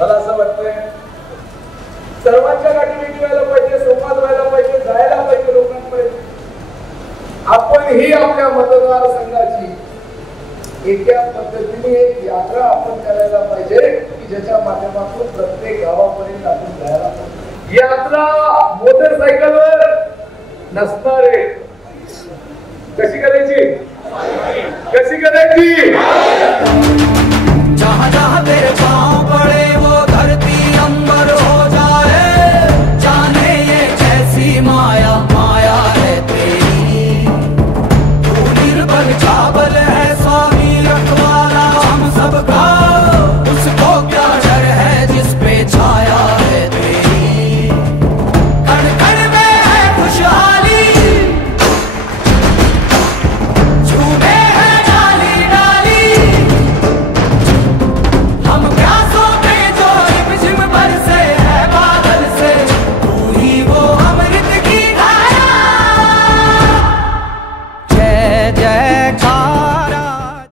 मला असं वाटतंय सर्वांच्या गाठी भेटी व्हायला पाहिजे, संवाद व्हायला पाहिजे, जायला पाहिजे लोकांपर्यंत. आपण ही आपल्या मतदारसंघाची एका पद्धतीने एक यात्रा आपण करायला पाहिजे की ज्याच्या माध्यमातून प्रत्येक गावापर्यंत आपण जायला पाहिजे. यात्रा मोटरसायकलवर नसणार आहे. कशी करायची? कशी करायची?